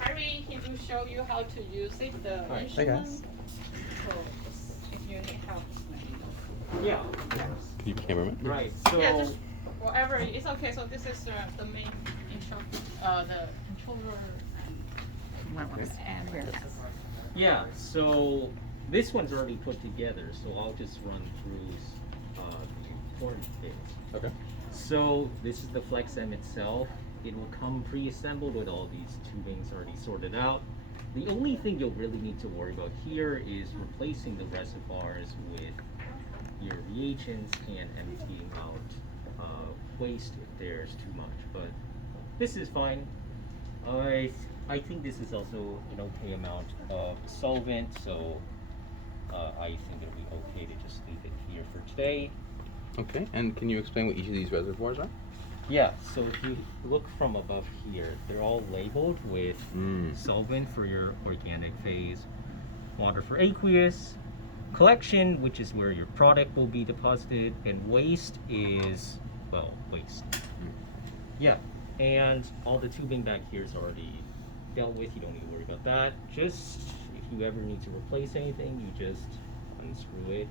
Harry, he will show you how to use it, the Hi. instrument. Hi, guys. So if you need help, let me know. Yeah. Can you cameraman? Right. So Yeah, just whatever. It's okay. So this is the main intro, the controller and where yeah. So this one's already put together. So I'll just run through the important things. Okay. So this is the FlexM itself. It will come pre-assembled with all these tubings already sorted out. The only thing you'll really need to worry about here is replacing the reservoirs with your reagents and emptying out waste if there's too much. But this is fine. I think this is also an okay amount of solvent, so I think it'll be okay to just leave it here for today. Okay, and can you explain what each of these reservoirs are? Yeah, so if you look from above here, they're all labeled with solvent for your organic phase, water for aqueous, collection, which is where your product will be deposited, and waste is, well, waste. Yeah, and all the tubing back here is already dealt with. You don't need to worry about that. Just, if you ever need to replace anything, you just unscrew it,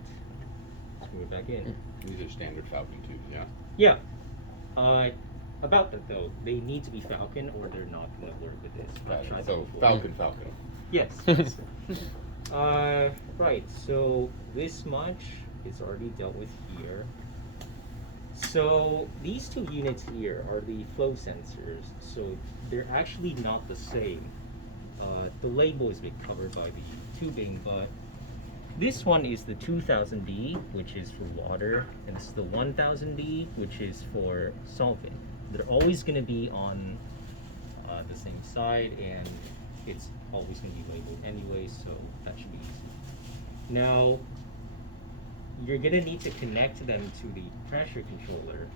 screw it back in. These are standard Falcon tubes, yeah? Yeah. About that though, they need to be Falcon or they're not going to work with this. I've tried So that before. Falcon. Yes. Right, so this much is already dealt with here. So these two units here are the flow sensors, so they're actually not the same. The label is been covered by the tubing, but this one is the 2000D, which is for water, and this is the 1000D, which is for solvent. They're always going to be on the same side, and it's always going to be labeled anyway, so that should be easy. Now, you're going to need to connect them to the pressure controller.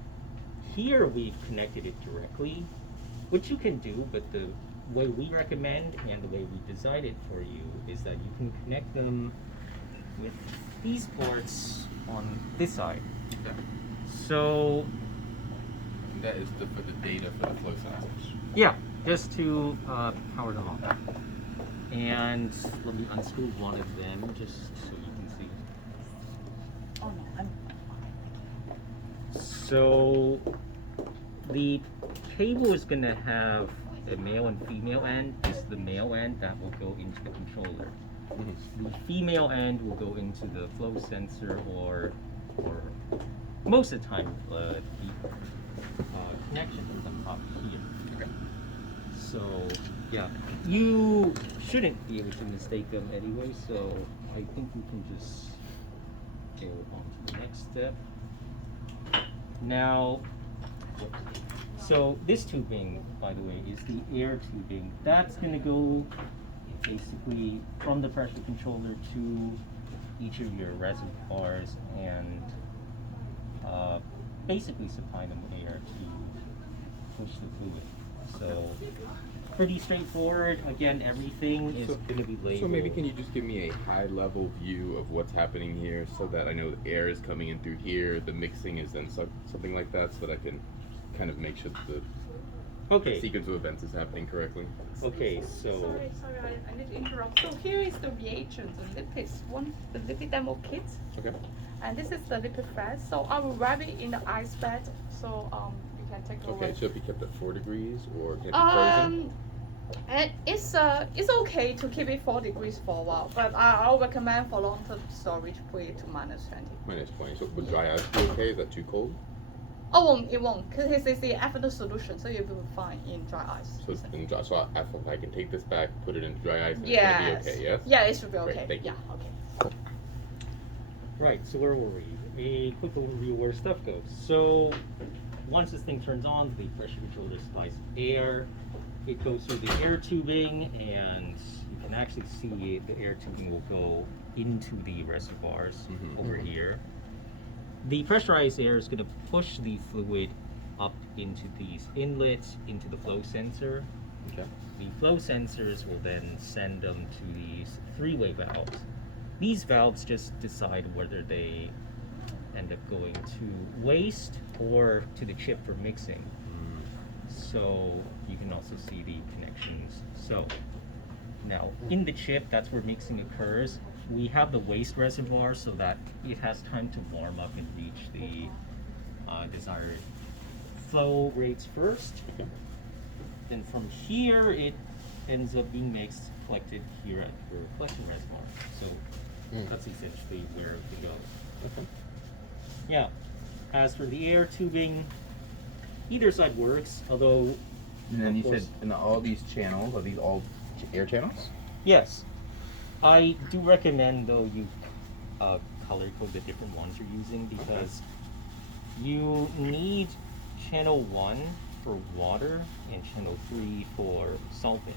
Here we've connected it directly, which you can do, but the way we recommend and the way we designed it for you is that you can connect them with these ports on this side. Okay. So, And that is for the data for the flow sensors. yeah, just to power them on. And let me unscrew one of them just so you can see. Oh no, I'm So the cable is going to have a male and female end. This is the male end that will go into the controller. The female end will go into the flow sensor or most of the time the connection is on top here. Okay. So yeah, you shouldn't be able to mistake them anyway, so I think we can just go on to the next step. Now, so this tubing, by the way, is the air tubing. That's going to go basically from the pressure controller to each of your reservoirs and basically supply them air to push the fluid. So pretty straightforward. Again, everything is going to be labeled. So maybe can you just give me a high-level view of what's happening here so that I know the air is coming in through here, the mixing is then something like that, so that I can kind of make sure that the sequence of events is happening correctly? Okay, so... sorry, I need to interrupt. So here is the reagent, the lipids, the lipid demo kit. Okay. And this is the lipid fat. So I will wrap it in the ice bed, so you can take over. Okay, should it be kept at 4 degrees or can it be frozen? And it's okay to keep it 4 degrees for a while, but I'll recommend for long-term storage put it to -20. -20. So would dry ice be okay? Is that too cold? Oh, it won't, because it's the after solution, so you'll be fine in dry ice. So it's in dry, so I can take this back, put it in dry ice, and Yes. it's gonna be okay, yes? Yeah, it should be okay. Great, thank you. Yeah, okay. Right, so where were we? A quick overview where stuff goes. So once this thing turns on, the pressure controller supplies air. It goes through the air tubing, and you can actually see the air tubing will go into the reservoirs over here. The pressurized air is going to push the fluid up into these inlets, into the flow sensor. Okay. The flow sensors will then send them to these three-way valves. These valves just decide whether they end up going to waste or to the chip for mixing. So you can also see the connections. So now in the chip, that's where mixing occurs. We have the waste reservoir so that it has time to warm up and reach the desired flow rates first. Okay. Then from here, it ends up being mixed, collected here at the collection reservoir. So that's essentially where it goes. Okay. Yeah. As for the air tubing, either side works, although. And then you of course- said in all these channels, are these all air channels? Yes. I do recommend, though, you color code the different ones you're using because you need channel 1 for water and channel 3 for solvent.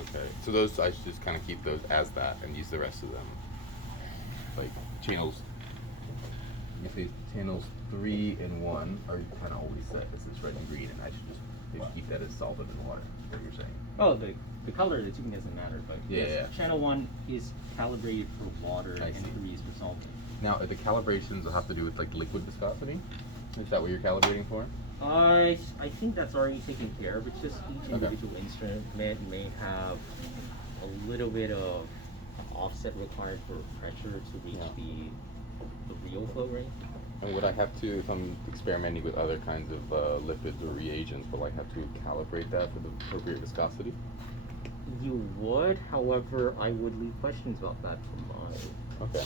Okay. So those, I should just kind of keep those as that and use the rest of them. Like channels, you say channels 3 and 1 are kind of always set as this red and green, and I should just maybe keep that as solvent and water, what you're saying. Oh, the color of the tubing doesn't matter, but Yeah, yes, yeah. channel 1 is calibrated for water I and see. 3 is for solvent. Now, the calibrations will have to do with like liquid viscosity? Is that what you're calibrating for? I think that's already taken care of. It's just each Okay. individual instrument may have a little bit of offset required for pressure to reach Yeah. the real flow rate. And would I have to, if I'm experimenting with other kinds of lipids or reagents, will I have to calibrate that for the appropriate viscosity? You would, however, I would leave questions about that for my. Okay.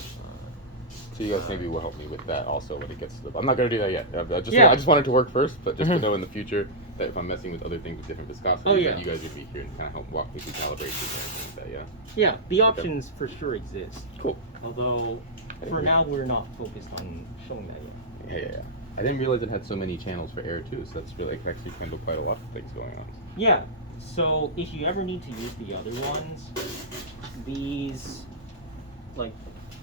So you guys maybe will help me with that also when it gets to the. I'm not gonna do that yet. Yeah. I just want it to work first, but just to know in the future that if I'm messing with other things with different viscosity, Oh, yeah. that you guys would be here and kind of help walk me through calibrations and everything like that. Yeah. Yeah, the options for sure exist. Cool. Although, for now, we're not focused on showing that yet. Yeah. I didn't realize it had so many channels for air too, so that's really, it can actually handle quite a lot of things going on. Yeah, so if you ever need to use the other ones, these, like,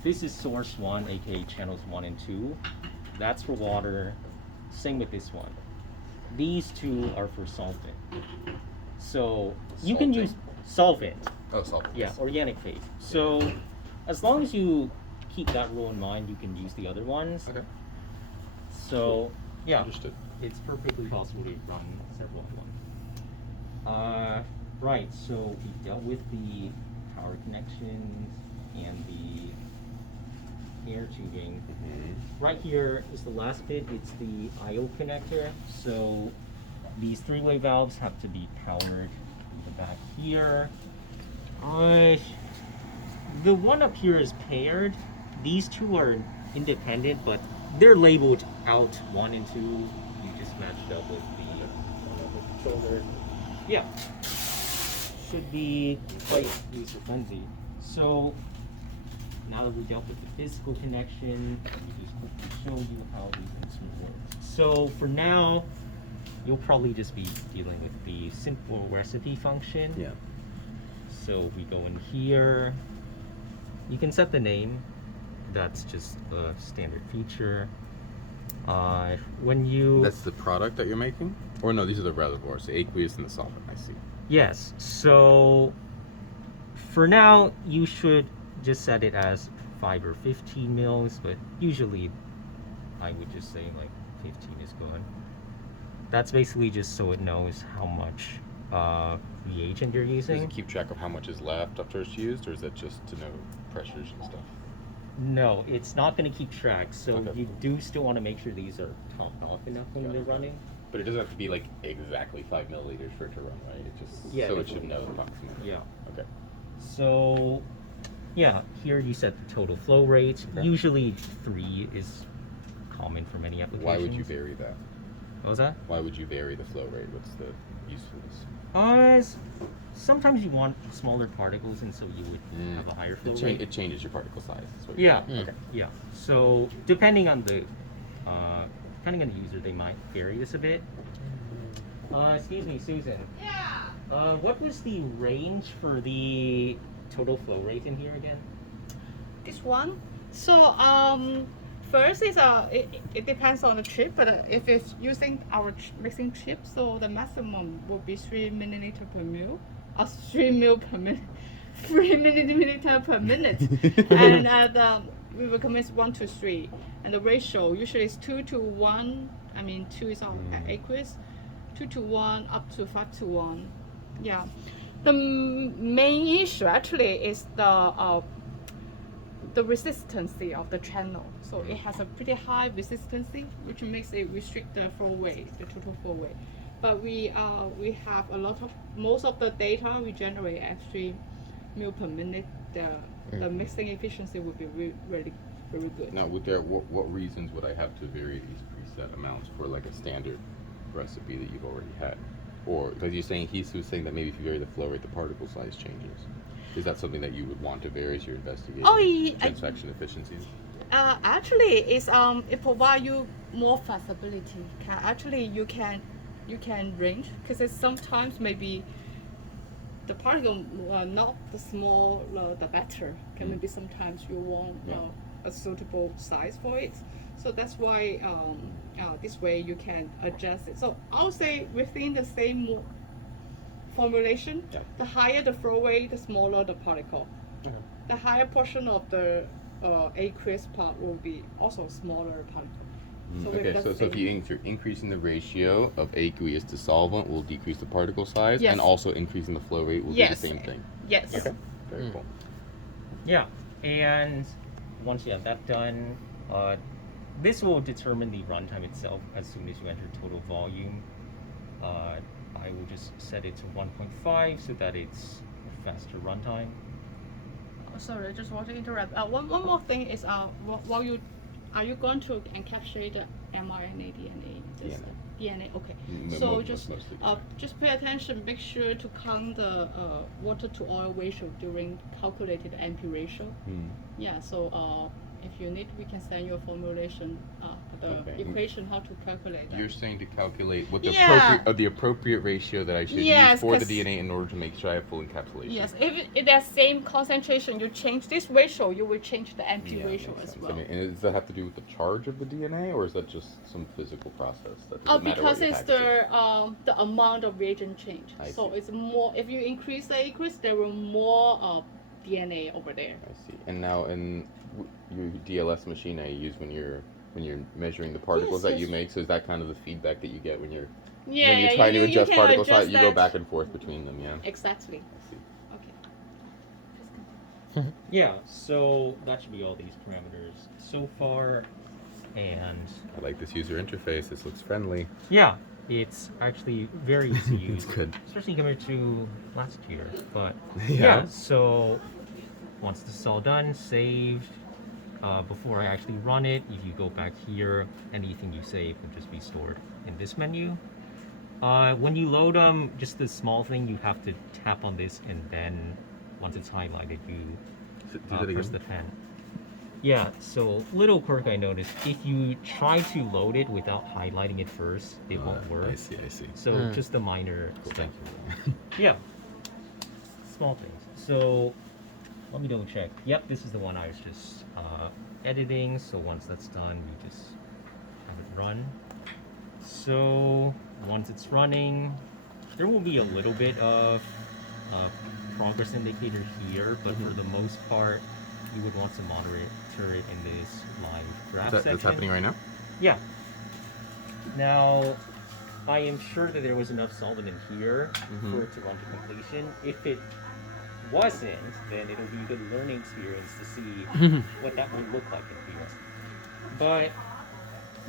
this is source 1, aka channels 1 and 2. That's for water. Same with this one. These two are for solvent. So you can use solvent. Oh, solvent. Yeah, organic phase. So as long as you keep that rule in mind, you can use the other ones. Okay. So yeah, Understood. it's perfectly possible to run several at once. Right, so we dealt with the power connections and the air tubing. Right here is the last bit, it's the I/O connector. So these three-way valves have to be powered in the back here. The one up here is paired. These two are independent, but they're labeled out 1 and 2. You just matched up with the controller. Yeah. Should be quite user-friendly. So now that we dealt with the physical connection, we just quickly show you how the instrument works. So for now, you'll probably just be dealing with the simple recipe function. Yeah. So we go in here. You can set the name. That's just a standard feature. When you That's the product that you're making? Or no, these are the reservoirs, the aqueous and the solvent, I see. yes. So for now, you should just set it as 5 or 15 mils, but usually I would just say like 15 is good. That's basically just so it knows how much reagent you're Does using. it keep track of how much is left after it's used, or is that just to know pressures and stuff? No, it's not going to keep track. So Okay. you do still want to make sure these are topped off enough when Got they're it. running. But it doesn't have to be like exactly 5 milliliters for it to run, right? It just Yeah, so it should definitely. know approximately. Yeah. Okay. So, yeah, here you set the total flow rate. Okay. Usually 3 is common for many applications. Why would you vary that? What was that? Why would you vary the flow rate? What's the usefulness? Sometimes you want smaller particles, and so you would have a higher flow rate. It changes your particle size. That's what Yeah. you're saying. Okay. Yeah. So depending on the user, they might vary this a bit. Excuse me, Susan. Yeah. What was the range for the total flow rate in here again? This one. So first is it depends on the chip, but if it's using our mixing chip, so the maximum will be 3 milliliter per mil, 3 mil per minute, 3 milliliter per minute, and we recommend 1 to 3, and the ratio usually is 2 to 1. I mean 2 is on aqueous, 2:1 up to 5:1. Yeah. The main issue actually is the resistance of the channel. So it has a pretty high resistance, which makes it restrict the flow rate, the total flow rate. But we have most of the data we generate at 3 mil per minute. The mixing efficiency would be really very good. Now, what reasons would I have to vary these preset amounts for like a standard recipe that you've already had? Or because you're saying he was saying that maybe if you vary the flow rate, the particle size changes. Is that something that you would want to vary as you're investigating transfection efficiencies? Actually, it provides you more flexibility. You can range because it's sometimes maybe the particle not the smaller the better. Maybe sometimes you want a suitable size for it. So that's why this way you can adjust it. So I would say within the same formulation, the higher the flow rate, the smaller the particle. The higher portion of the aqueous part will be also smaller particle. So if you're increasing the ratio of aqueous to solvent will decrease the particle size, and also increasing the flow rate will do the same thing. Yes. Okay. Very cool. Yeah, and once you have that done, this will determine the runtime itself as soon as you enter total volume. I will just set it to 1.5 so that it's a faster runtime. Sorry, I just want to interrupt. One more thing is, are you going to encapsulate the mRNA, DNA? DNA. Okay. So just pay attention. Make sure to count the water to oil ratio during calculated NP ratio. Yeah. So if you need, we can send you a formulation, the equation how to calculate that. You're saying to calculate what the appropriate ratio that I should use for the DNA in order to make sure I have full encapsulation. Yes, if that same concentration, you change this ratio, you will change the NP ratio as well. I mean, and does that have to do with the charge of the DNA, or is that just some physical process? That doesn't matter because what it's the amount of reagent change. So it's more. If you increase the aqueous, there will more DNA over there. I see. And now in your DLS machine that you use when you're measuring the particles that you make, so is that kind of the feedback that you get when you're trying to adjust particle size? You go back and forth between them, Exactly. I see. Okay. Yeah, so that should be all these parameters so far, and I like this user interface. This looks friendly. Yeah, it's actually very easy to use. It's good, especially compared to last year. But yeah, so once this is all done, saved. Before I actually run it, if you go back here, anything you save will just be stored in this menu. When you load them, just the small thing, you have to tap on this, and then once it's highlighted, you press the pen. Yeah, so little quirk I noticed, if you try to load it without highlighting it first, it won't work. I see. So just a minor Cool, step. thank you. Yeah, small things. So let me double check. Yep, this is the one I was just editing. So once that's done, we just have it run. So once it's running, there will be a little bit of progress indicator here, but for the most part, you would want to monitor it in this live graph section. That's happening right now? Yeah. Now, I am sure that there was enough solvent in here for it to run to completion. If it wasn't, then it'll be a good learning experience to see what that would look like in here. But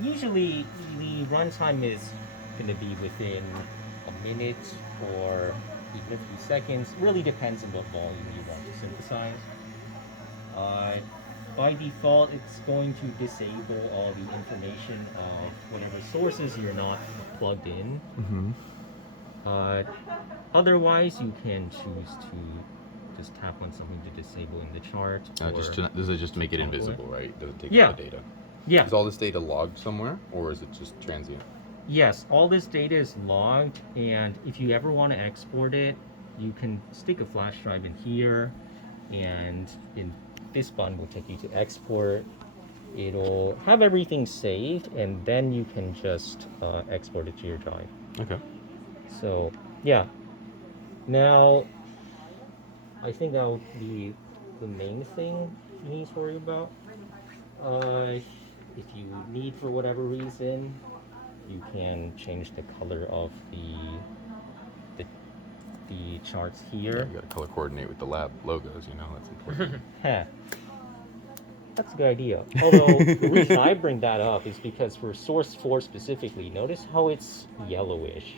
usually the runtime is going to be within a minute or even a few seconds. Really depends on what volume you want to synthesize. By default, it's going to disable all the information of whatever sources you're not plugged in. Otherwise, you can choose to just tap on something to disable in the chart. This is just to make it invisible, right? It doesn't take all the data. Yeah. Is all this data logged somewhere, or is it just transient? Yes, all this data is logged, and if you ever want to export it, you can stick a flash drive in here, and in this button will take you to export. It'll have everything saved, and then you can just export it to your drive. Okay. So, yeah. Now, I think that would be the main thing you need to worry about. If you need, for whatever reason, you can change the color of the, the charts Yeah, here. you got to color coordinate with the lab logos. You know, that's important. Heh. That's a good idea. Although the reason I bring that up is because for source 4 specifically, notice how it's yellowish.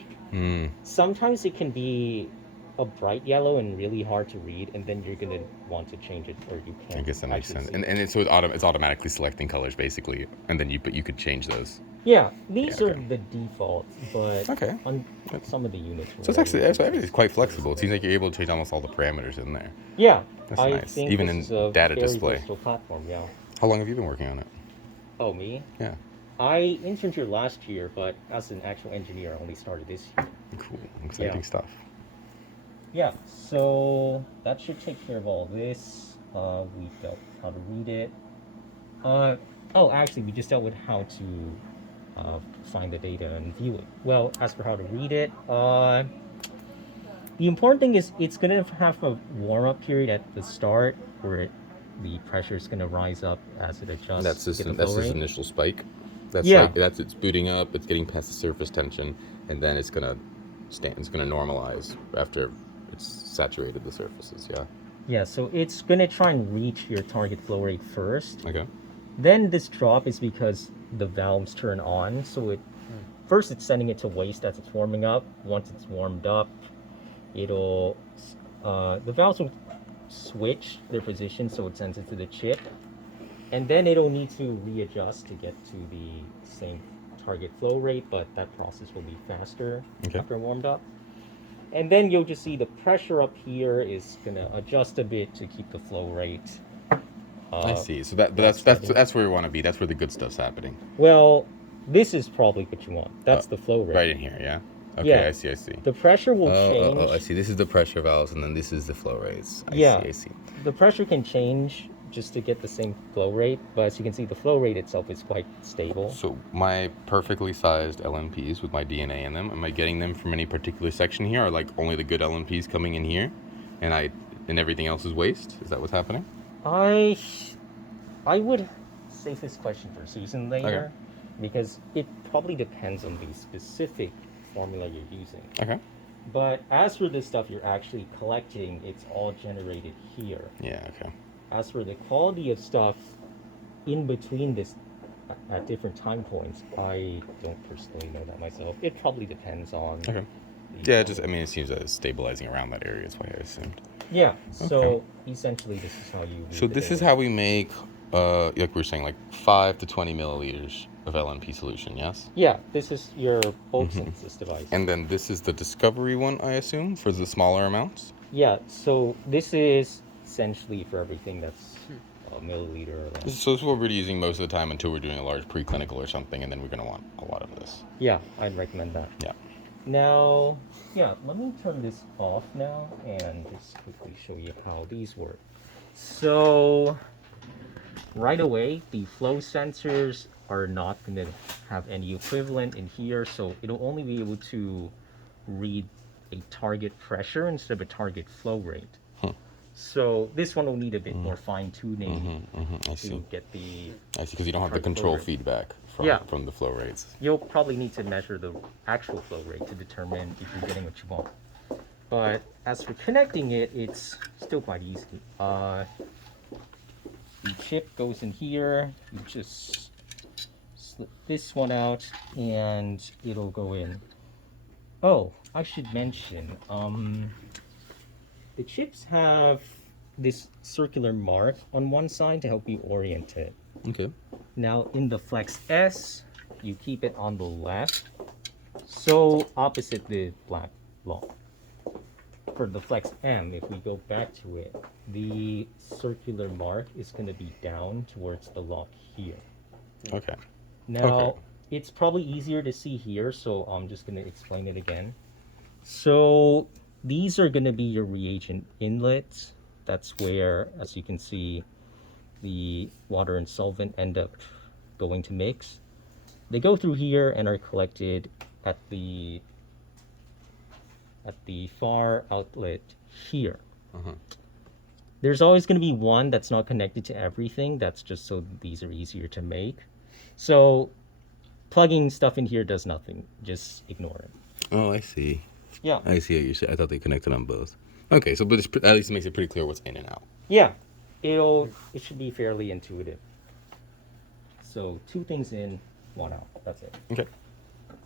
Sometimes it can be a bright yellow and really hard to read, and then you're gonna want to change it, or you can't. I guess that makes actually sense. see And it. it's it's automatically selecting colors basically, and then you could change those. Yeah, these Yeah, are okay. the defaults, but Okay. on some of the units. So it's actually everything's quite flexible. It seems like you're able to change almost all the parameters in there. Yeah, That's I nice. think Even this in is a data very display. versatile platform. Yeah. How long have you been working on it? Oh, me? Yeah. I interned here last year, but as an actual engineer, I only started this year. Cool. Exciting stuff. Yeah, so that should take care of all this. We dealt with how to read it. Oh, actually, we just dealt with how to find the data and view it. Well, as for how to read it, the important thing is it's going to have a warm-up period at the start where the pressure is going to rise up as it adjusts. That's this initial spike. That's Yeah. that's it's booting up. It's getting past the surface tension, and then it's gonna normalize after it's saturated the surfaces. Yeah. Yeah, so it's going to try and reach your target flow rate first. Okay. Then this drop is because the valves turn on. So first it's sending it to waste as it's warming up. Once it's warmed up, it'll the valves will switch their position so it sends it to the chip, and then it'll need to readjust to get to the same target flow rate, but that process will be faster after warmed up. And then you'll just see the pressure up here is gonna adjust a bit to keep the flow rate. I see. So that's where we want to be. That's where the good stuff's happening. Well, this is probably what you want. That's the flow rate. Right in here, yeah. Okay, Yeah. I see. The pressure will change. Oh, I see. This is the pressure valves, and then this is the flow rates. I see. The pressure can change just to get the same flow rate, but as you can see, the flow rate itself is quite stable. So my perfectly sized LNPs with my DNA in them, am I getting them from any particular section here, or like only the good LNPs coming in here, and everything else is waste? Is that what's happening? I would save this question for Susan later, because it probably depends on the specific formula you're using. Okay. But as for this stuff you're actually collecting, it's all generated here. Yeah. Okay. As for the quality of stuff in between this at different time points, I don't personally know that myself. It probably depends on. Okay. Yeah. It seems that it's stabilizing around that area. That's why I assumed. Yeah. So essentially, this is how you. So this is how we make, like we were saying, like 5 to 20 milliliters of LNP solution. Yes. Yeah. This is your bulk synthesis device. And then this is the discovery one, I assume, for the smaller amounts. Yeah. So this is essentially for everything that's a milliliter or less. So this is what we're using most of the time until we're doing a large preclinical or something, and then we're going to want a lot of this. Yeah, I'd recommend that. Yeah. Now, let me turn this off now and just quickly show you how these work. So, right away, the flow sensors are not going to have any equivalent in here, so it'll only be able to read a target pressure instead of a target flow rate. So this one will need a bit more fine-tuning to get the... I see, because you don't have the control feedback from the flow rates. You'll probably need to measure the actual flow rate to determine if you're getting what you want. But as for connecting it, it's still quite easy. The chip goes in here, you just slip this one out, and it'll go in. Oh, I should mention, the chips have this circular mark on one side to help you orient it. Okay. Now in the Flex S, you keep it on the left, so opposite the black lock. For the Flex M, if we go back to it, the circular mark is going to be down towards the lock here. Okay. Now, it's probably easier to see here, so I'm just going to explain it again. So these are going to be your reagent inlets. That's where, as you can see, the water and solvent end up going to mix. They go through here and are collected at the far outlet here. There's always going to be one that's not connected to everything. That's just so these are easier to make. So plugging stuff in here does nothing. Just ignore it. Oh, I see. Yeah. I see what you're saying. I thought they connected on both. Okay, so but at least it makes it pretty clear what's in and out. Yeah. It should be fairly intuitive. So 2 things in, 1 out. That's it. Okay.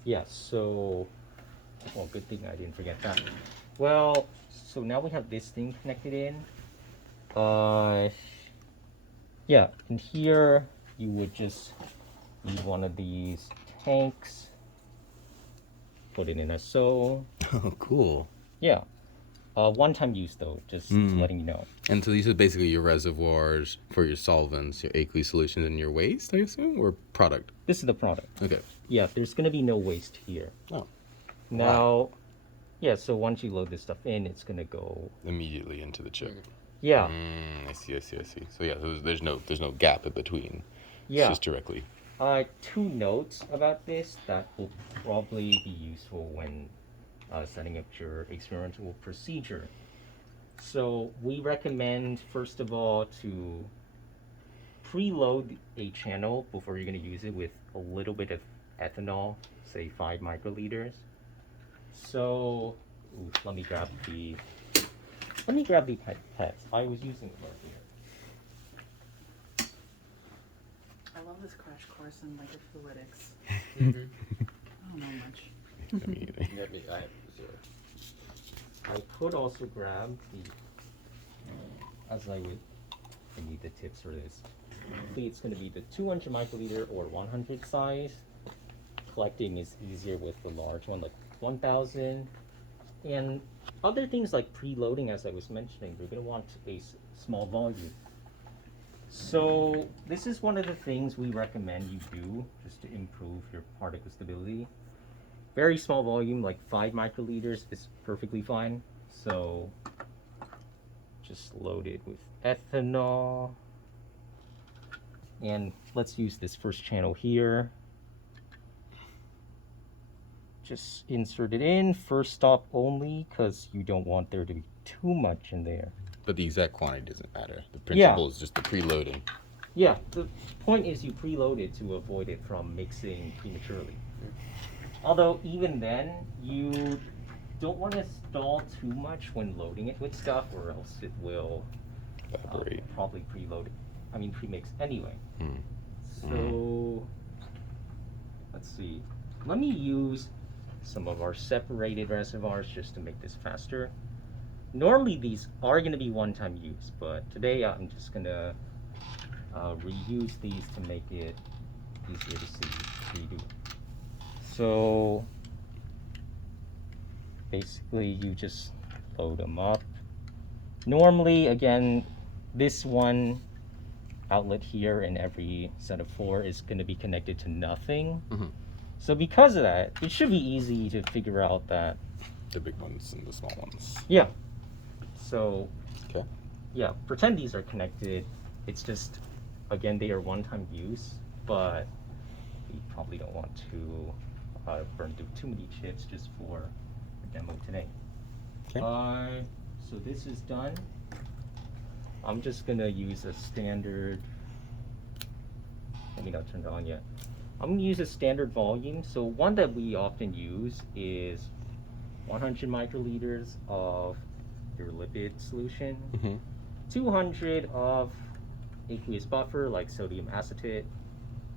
Yeah, so well, good thing I didn't forget that. Well, so now we have this thing connected in. Yeah, in here you would just need one of these tanks. Put it in a sew. Oh, cool. Yeah. One-time use though, just letting you know. And so these are basically your reservoirs for your solvents, your aqueous solutions, and your waste, I assume, or product? This is the product. Okay. Yeah, there's gonna be no waste here. Oh. Now, yeah, so once you load this stuff in, it's gonna go Immediately into the chip. Yeah. I see. So yeah, there's no gap in between. Yeah. It's just directly. 2 notes about this that will probably be useful when setting up your experimental procedure. So we recommend, first of all, to preload a channel before you're going to use it with a little bit of ethanol, say 5 microliters. So let me grab the pipettes. I was using it right here. I love this crash course in microfluidics. I don't know much. I have 0. I could also grab the, I need the tips for this. It's going to be the 200 microliter or 100 size. Collecting is easier with the large one, like 1000. And other things like preloading, as I was mentioning, you're going to want a small volume. So this is one of the things we recommend you do just to improve your particle stability. Very small volume, like 5 microliters, is perfectly fine. So just load it with ethanol. And let's use this first channel here. Just insert it in, first stop only, because you don't want there to be too much in there. But the exact quantity doesn't matter. The principle is just the preloading. Yeah, the point is you preload it to avoid it from mixing prematurely. Although even then, you don't want to stall too much when loading it with stuff, or else it will probably pre-mix anyway. So let's see. Let me use some of our separated reservoirs just to make this faster. Normally these are going to be one-time use, but today I'm just going to reuse these to make it easier to see redo. So basically you just load them up. Normally, again, this one outlet here in every set of 4 is going to be connected to nothing. So because of that, it should be easy to figure out that The big ones and the small ones. Yeah. So Okay. yeah, pretend these are connected. It's just, again, they are one-time use, but we probably don't want to burn through too many chips just for the demo today. Okay. So this is done. I'm just gonna use a standard, let me not turn it on yet. I'm gonna use a standard volume. So one that we often use is 100 microliters of your lipid solution, 200 of aqueous buffer like sodium acetate,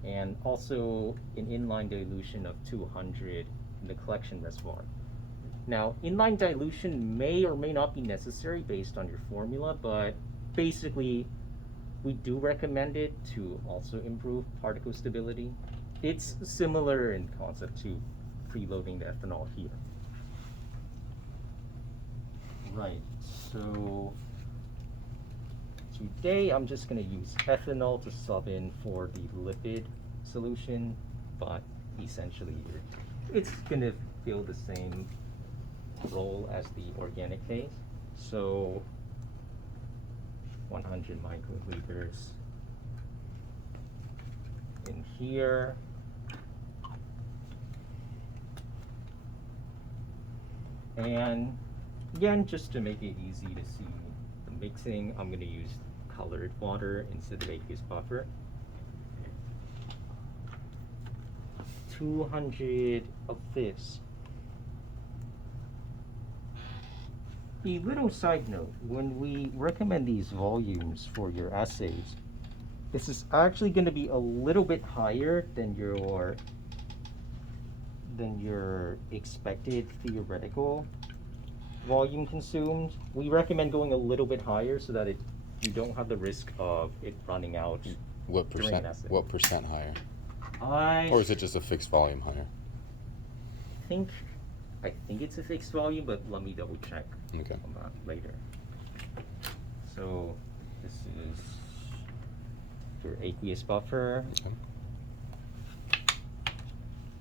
and also an inline dilution of 200 in the collection reservoir. Now, inline dilution may or may not be necessary based on your formula, but basically we do recommend it to also improve particle stability. It's similar in concept to preloading the ethanol here. Right, so today I'm just going to use ethanol to sub in for the lipid solution, but essentially it's going to fill the same role as the organic phase. So 100 microliters in here. And again, just to make it easy to see the mixing, I'm going to use colored water instead of aqueous buffer. 200 of this. A little side note, when we recommend these volumes for your assays, this is actually going to be a little bit higher than your expected theoretical volume consumed. We recommend going a little bit higher so that you don't have the risk of it running out. What during an percent? assay. What percent higher? I Or is it just a fixed volume higher? think it's a fixed volume, but let me double check Okay. on that later. So this is your aqueous buffer. Okay.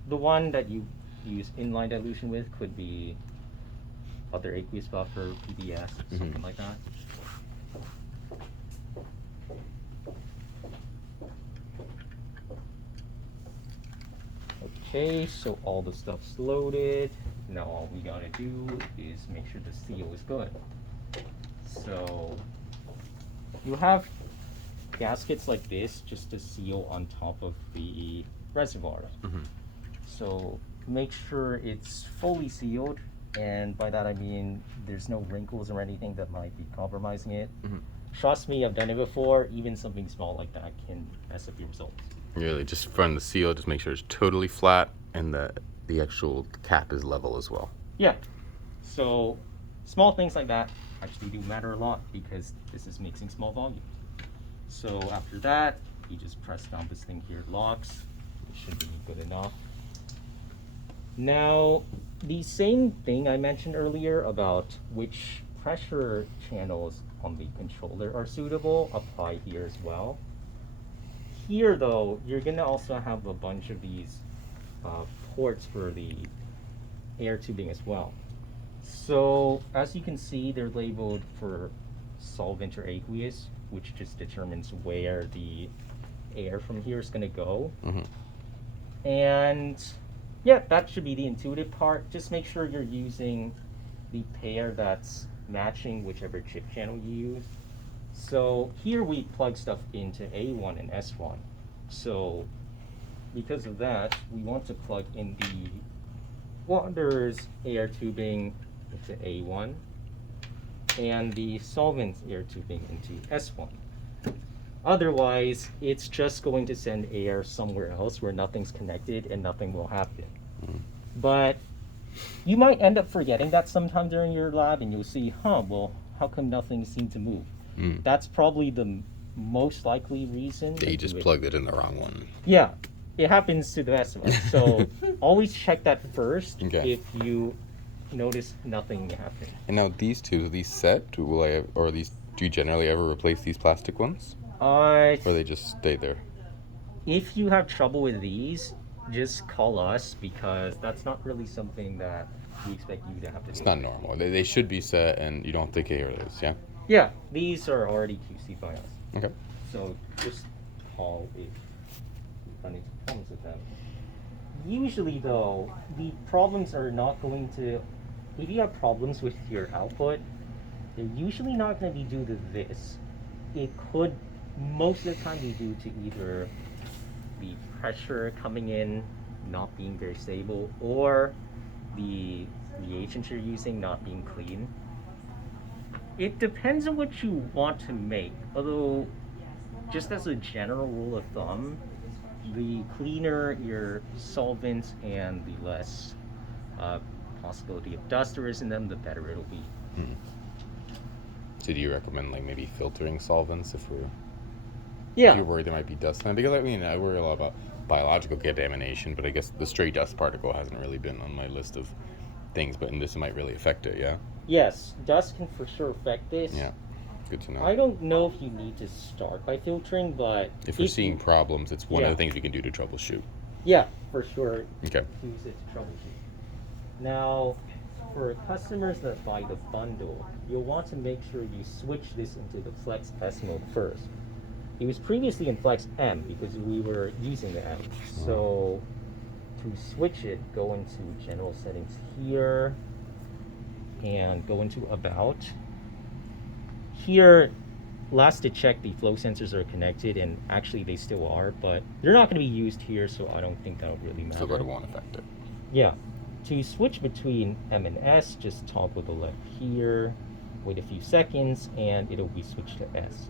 The one that you use inline dilution with could be other aqueous buffer, PBS, something like that. Okay, so all the stuff's loaded. Now all we gotta do is make sure the seal is good. So you have gaskets like this just to seal on top of the reservoirs. So make sure it's fully sealed, and by that I mean there's no wrinkles or anything that might be compromising it. Trust me, I've done it before. Even something small like that can mess up your results. Really, just from the seal, just make sure it's totally flat and the actual cap is level as well. Yeah. So small things like that actually do matter a lot because this is mixing small volumes. So after that, you just press down this thing here, it locks. It should be good enough. Now, the same thing I mentioned earlier about which pressure channels on the controller are suitable apply here as well. Here though, you're gonna also have a bunch of these ports for the air tubing as well. So as you can see, they're labeled for solvent or aqueous, which just determines where the air from here is gonna go. And yeah, that should be the intuitive part. Just make sure you're using the pair that's matching whichever chip channel you use. So here we plug stuff into A1 and S1. So because of that, we want to plug in the water's air tubing into A1 and the solvent's air tubing into S1. Otherwise, it's just going to send air somewhere else where nothing's connected and nothing will happen. But you might end up forgetting that sometime during your lab and you'll see, well, how come nothing seemed to move? That's probably the most likely reason. Yeah, you just plugged it in the wrong one. Yeah, it happens to the best of us. So always check that first if you notice nothing happening. And now these two, these set, do you generally ever replace these plastic ones? Or they just stay there? If you have trouble with these, just call us because that's not really something that we expect you to have to do. It's not normal. They should be set and you don't think here it is, yeah? Yeah, these are already QC by us. Okay. So just call if you run into problems with them. Usually though, the problems are not going to, if you have problems with your output, they're usually not going to be due to this. It could most of the time be due to either the pressure coming in not being very stable or the reagents you're using not being clean. It depends on what you want to make, although just as a general rule of thumb, the cleaner your solvents and the less possibility of dust there is in them, the better it'll be. So do you recommend like maybe filtering solvents if Yeah. if you're worried there might be dust in them? Because I worry a lot about biological contamination, but I guess the stray dust particle hasn't really been on my list of things, but in this it might really affect it, yeah? Yes, dust can for sure affect this. Yeah, good to know. I don't know if you need to start by filtering, but If we're seeing problems, it's one of Yeah. the things we can do to troubleshoot. yeah, for sure, Okay. use it to troubleshoot. Now, for customers that buy the bundle, you'll want to make sure you switch this into the Flex S mode first. It was previously in Flex M because we were using the M. So to switch it, go into general settings here and go into about. Here, last to check, the flow sensors are connected, and actually they still are, but they're not going to be used here, so I don't think that'll really matter. So that it won't affect it. Yeah. To switch between M and S, just toggle the left here, wait a few seconds, and it'll be switched to S.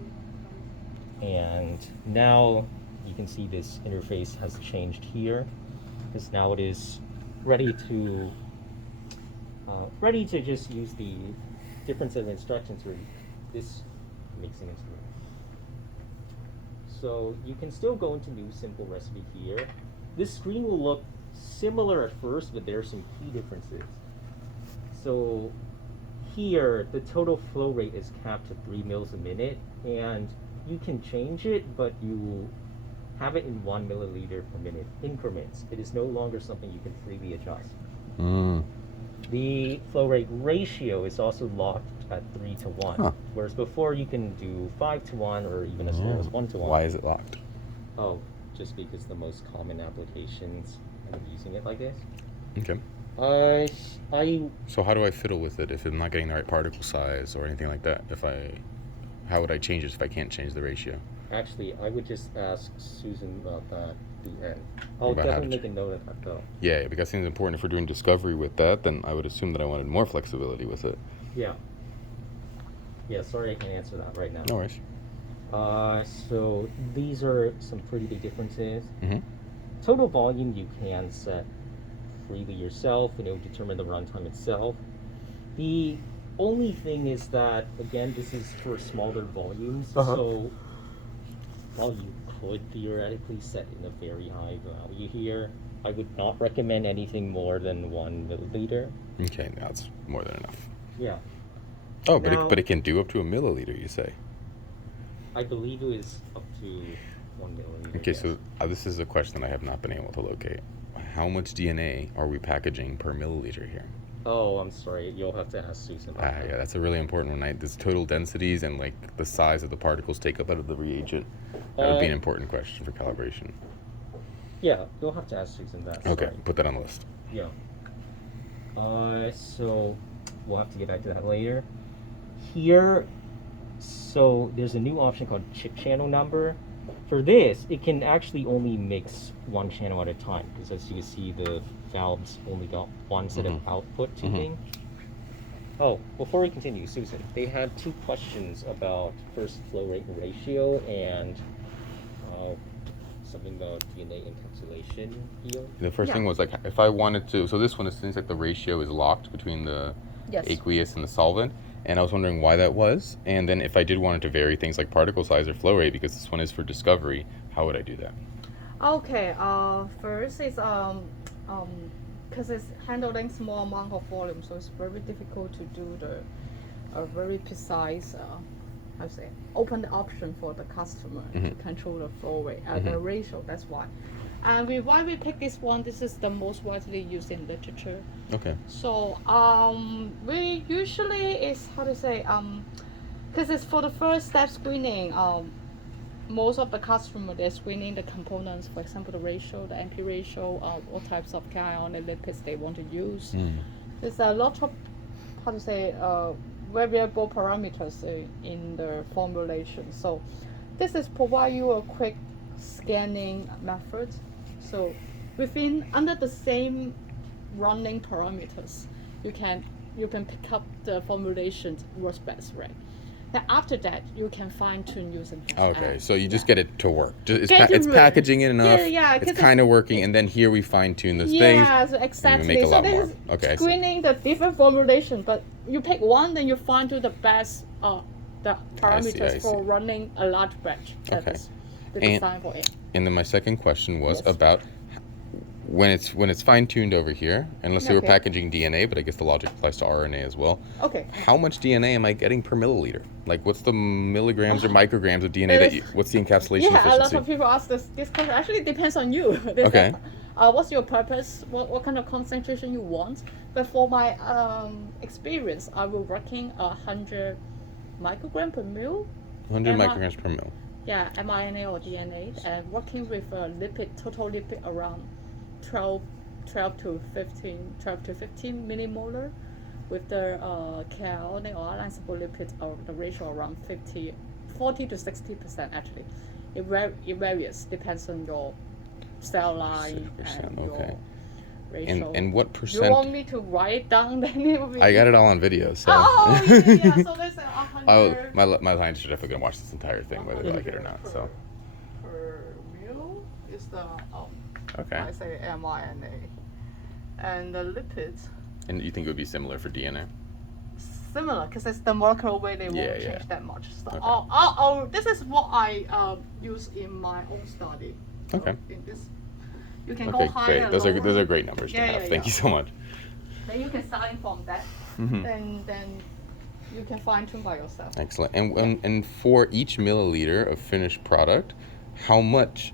And now you can see this interface has changed here, because now it is ready to just use the different set of instructions for this mixing instrument. So you can still go into new simple recipe here. This screen will look similar at first, but there are some key differences. So here, the total flow rate is capped to 3 mils a minute, and you can change it, but you have it in 1 milliliter per minute increments. It is no longer something you can freely adjust. The flow rate ratio is also locked at 3 to 1, whereas before you can do 5 to 1 or even as low as 1 to 1. Why is it locked? Oh, just because the most common applications are using it like this. Okay. So how do I fiddle with it if I'm not getting the right particle size or anything like that? How would I change it if I can't change the ratio? Actually, I would just ask Susan about that at the end. I'll About how definitely to make a note of that though. Yeah, because it seems important if we're doing discovery with that, then I would assume that I wanted more flexibility with it. Yeah. Yeah, sorry I can't answer that right now. No worries. So these are some pretty big differences. Mm-hmm. Total volume you can set freely yourself, and it will determine the runtime itself. The only thing is that, again, this is for smaller volumes, so while you could theoretically set in a very high value here, I would not recommend anything more than 1 milliliter. Okay, that's more than enough. Yeah. Oh, Now- but it can do up to a milliliter, you say? I believe it is up to 1 milliliter. Okay, yes. so this is a question I have not been able to locate. How much DNA are we packaging per milliliter here? Oh, I'm sorry. You'll have to ask Susan about that. Yeah, that's a really important one. This total densities and like the size of the particles take up out of the reagent. That would be an important question for calibration. Yeah, you'll have to ask Susan that. Okay, sorry. put that on the list. Yeah. So we'll have to get back to that later. Here, so there's a new option called chip channel number. For this, it can actually only mix one channel at a time, because as you can see, the valves only got one set of output tubing. Oh, before we continue, Susan, they had 2 questions about first flow rate and ratio and something about DNA encapsulation here. The first thing was like if I wanted to, so this one, it seems like the ratio is locked between the aqueous and the solvent, and I was wondering why that was. And then if I did want it to vary things like particle size or flow rate, because this one is for discovery, how would I do that? Okay, first is because it's handling small amount of volume, so it's very difficult to do a very precise how to say open the option for the customer to control the flow rate, the ratio. That's why. And why we pick this one? This is the most widely used in literature. Okay. So we usually is how to say because it's for the first step screening. Most of the customer, they're screening the components, for example, the ratio, the NP ratio, what types of cationic lipids they want to use. There's a lot of, how to say, variable parameters in the formulation. So this is provide you a quick scanning method. So under the same running parameters, you can pick up the formulation works best, right? Then after that, you can fine tune using this Okay, app. so you just get it to work. It's Get it to work. packaging it enough. Yeah, it's 'cause kind of working, and then here we fine tune those things. Yeah, so exactly. make a so lot this more. is Okay, I see. screening the different formulation, but you pick one, then you fine tune the best the parameters I for see. running a large batch. That Okay. is the And- design for it. And then my second question was Yes. about when it's fine tuned over here, and let's say we're Okay. packaging DNA, but I guess the logic applies to RNA as well. Okay. How much DNA am I getting per milliliter? Like, what's the milligrams or micrograms of DNA what's the encapsulation Yeah, a lot efficiency? of people ask this question. Actually, it depends on you. There's Okay. What's your purpose? What kind of concentration you want? But for my experience, I will working 100 microgram per mil. 100 Am I- micrograms per mil. Yeah, mRNA or DNA, and working with a total lipid around 12 to 15 millimolar, with the cationic or unstable lipid, the ratio around 50 40 to 60% actually. It varies, depends on your cell line and your okay. ratio. And what You percent? want me to write down? Then it will be. I got it all on video, so. Oh, yeah. So there's 100. My clients are definitely gonna watch this entire thing, whether they like it or not. So. Per mil is the Okay. I say mRNA, and the lipids And you think it would be similar for DNA? similar because it's the molecular weight. They Yeah, won't yeah. change that much. So Okay. this is what I use in my own study. So Okay. in this, you can go Okay, higher. great. Those lower. are great numbers to Yeah, have. yeah, Thank yeah. you so much. Then you can start from that. Mhm. Then you can fine tune by yourself. Excellent. And for each milliliter of finished product, how much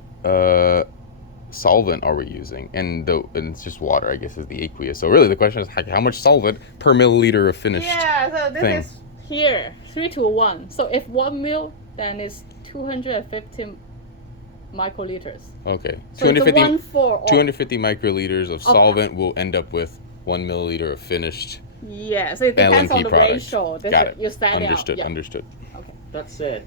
solvent are we using? And it's just water, I guess, is the aqueous. So really, the question is how much solvent per milliliter of finished? Yeah, so this thing. is here 3:1. So if 1 mil, then it's 250 microliters. Okay. So it's 1/4 250 microliters of solvent will end up with 1 milliliter of finished Yeah, so it depends LNP on the product. ratio. That's Got what it. you stand Understood. out. Yeah. Understood. Okay. That said,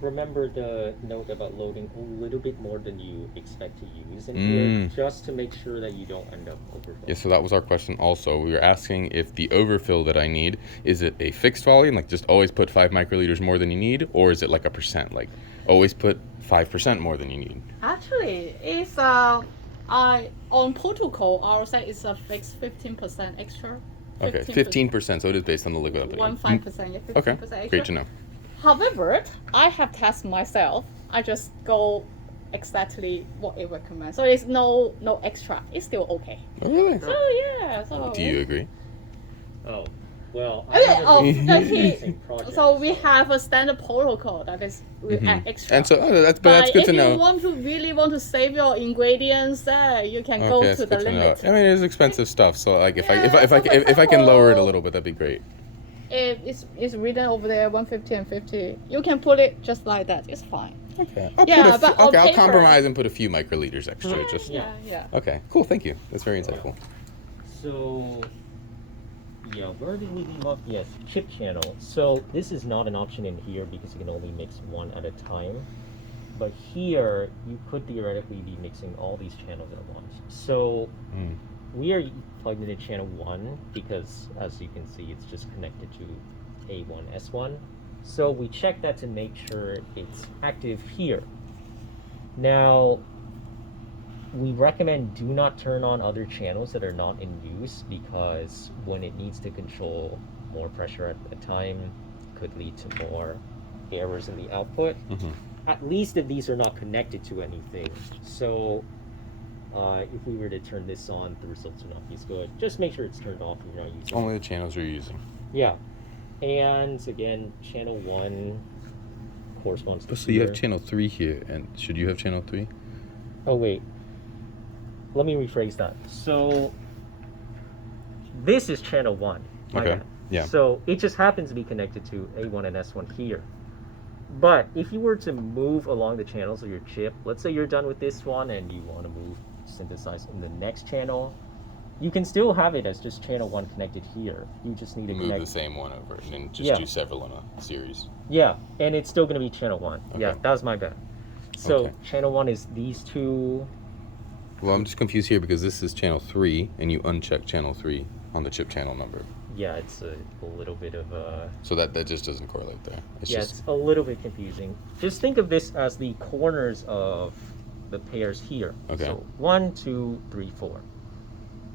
remember the note about loading a little bit more than you expect to use in here, just to make sure that you don't end up overfilling. Yeah, so that was our question also. We were asking if the overfill that I need, is it a fixed volume, like just always put 5 microliters more than you need, or is it like a percent, like always put 5% more than you need? Actually, it's on protocol, our side is a fixed 15% extra. Okay, 15%, so it is based on the liquid opening. 15%, yeah, 15% Okay, extra. great to know. However, I have tested myself. I just go exactly what it recommends. So it's no extra. It's still okay. Oh, really? So yeah. So Do you agree? Oh, well, I Okay, haven't really but used he- the same project, so we have a standard protocol that is we add extra. And so that's good to if know. you really want to save your ingredients, you can go Okay, to that's the good to know. limit. I mean, it is expensive stuff, so like if Yeah, I so for if I can lower it a example- little bit, that'd be great. It's written over there 150 and 50. You can put it just like that. It's fine. Okay. But on I'll paper- compromise and put a few microliters extra. Just Yeah. okay. Cool. Thank you. That's very insightful. So, yeah, where did we leave off? Yes, chip channel. So this is not an option in here because you can only mix one at a time. But here, you could theoretically be mixing all these channels at once. So we are plugged into channel 1 because, as you can see, it's just connected to A1, S1. So we check that to make sure it's active here. Now, we recommend do not turn on other channels that are not in use because when it needs to control more pressure at a time, could lead to more errors in the output. At least if these are not connected to anything. So if we were to turn this on, the results would not be as good. Just make sure it's turned off and you're not using Only the channels you're using. Yeah. And again, channel 1 corresponds to So you have here. channel 3 here, and should you have channel 3? Oh, wait. Let me rephrase that. So this is channel 1. My Okay. bad. Yeah. So it just happens to be connected to A1 and S1 here. But if you were to move along the channels of your chip, let's say you're done with this one and you want to move synthesize in the next channel, you can still have it as just channel 1 connected here. You just need to Move connect. the same one over, and then just Yeah. do several in a series. Yeah, and it's still going to be channel 1. Yeah, Okay. that was my bad. So Okay. channel 1 is these two. Well, I'm just confused here because this is channel 3, and you uncheck channel 3 on the chip channel number. Yeah, it's a little bit of a. So that just doesn't correlate there. It's Yeah, just it's a little bit confusing. Just think of this as the corners of the pairs here. Okay. So 1, 2, 3, 4.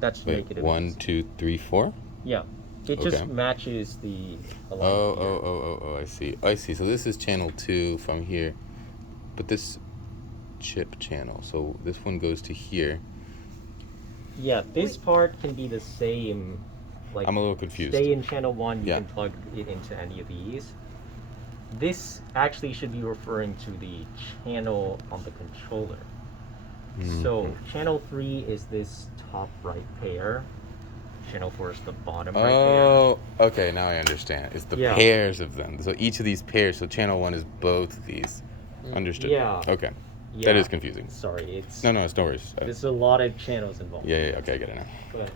That should make wait, it. 1, 2, 3, 4. Yeah, it just Okay. matches the. Oh, alignment here. oh, I see. I see. So this is channel 2 from here, but this chip channel. So this one goes to here. Yeah, this part can be the same. Like I'm a little confused. stay in channel 1. You Yeah. can plug it into any of these. This actually should be referring to the channel on the controller. So channel 3 is this top right pair. Channel 4 is the bottom right pair. Oh, okay. Now I understand. It's the Yeah. pairs of them. So each of these pairs. So channel 1 is both of these. Understood. Yeah. Okay. Yeah. That is confusing. Sorry, it's No, it's no worries. there's a lot of channels involved. Yeah. Okay, I get it now. But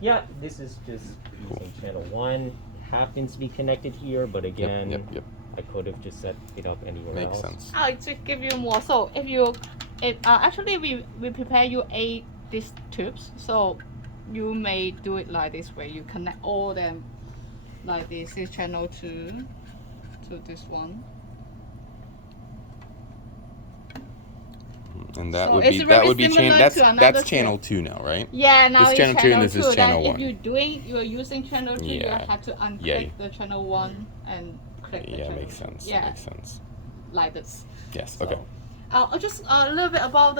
yeah, this is just Cool. using channel 1. Happens to be connected here, but again, Yep. I could have just set it up anywhere Makes else. sense. Oh, to give you more. So if actually we prepare you 8 these tubes. So you may do it like this way. You connect all them like this is channel 2 to this one. And that So would it's be very channel similar that's to another that's channel chip. 2 now, right? Yeah, now This it's channel 2 and this is 2. channel Then 1. if you're using channel 2, Yeah. you have to unclick Yeah. the channel 1 and click the Yeah, channel makes 2. sense. Yeah, Makes sense. like this. Yes. So, Okay. just a little bit about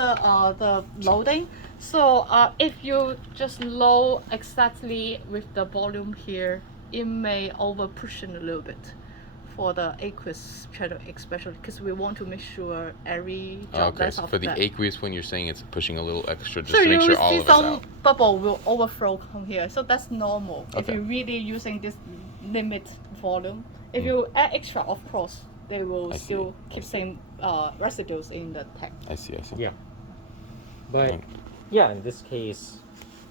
the loading. So if you just load exactly with the volume here, it may over push in a little bit for the aqueous channel, especially because we want to make sure every drop Okay. less So of for the that. aqueous, when you're saying it's pushing a little extra, just So to make you sure will all see of it's some out. bubble will overflow from here. So that's normal if Okay. you're really using this limit volume. If Mm. you add extra, of course, they will I see. still I keep see. same residues in the tank. I see. I see. Yeah. But Right. yeah, in this case,